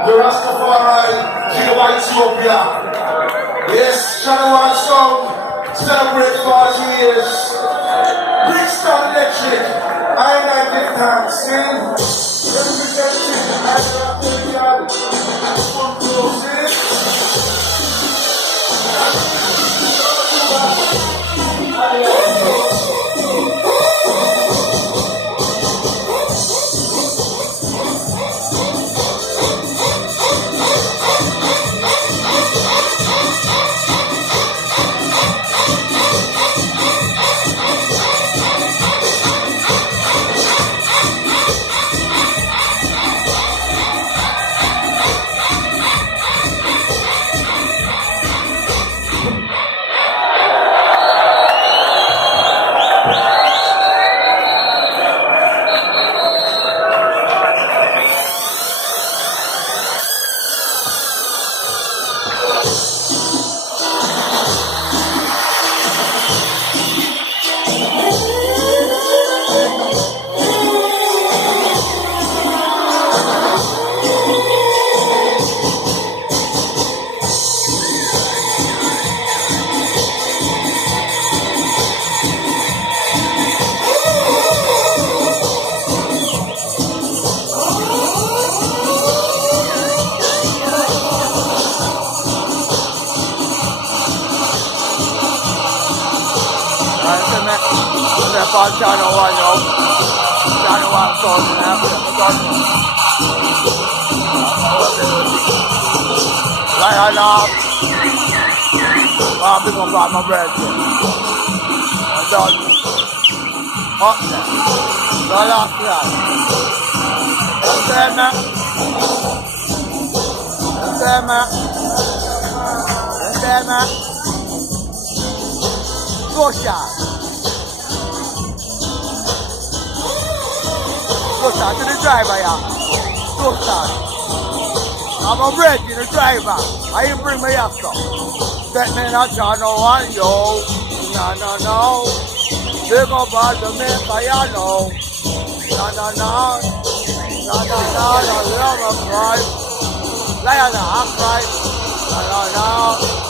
The Rastafari, Jehovah Ethiopia. Yes, Channel 1 song, celebrate 40 years. Brixton Electric, I give thanks, see? Representing the Nigeria on Channel 1, yo. Channel 1 song, right now, I'm big up on my bread. I'm done. Up there. The last guy. Okay, man. Okay, man. Okay, man. Go shot. Go start to the driver, yeah. Go start. I'm a Reggie, the driver. I ain't bring my ass up. That man I Channel 1, yo. No. Big up all the men, I know. No. I love a cry. Like I cry. No.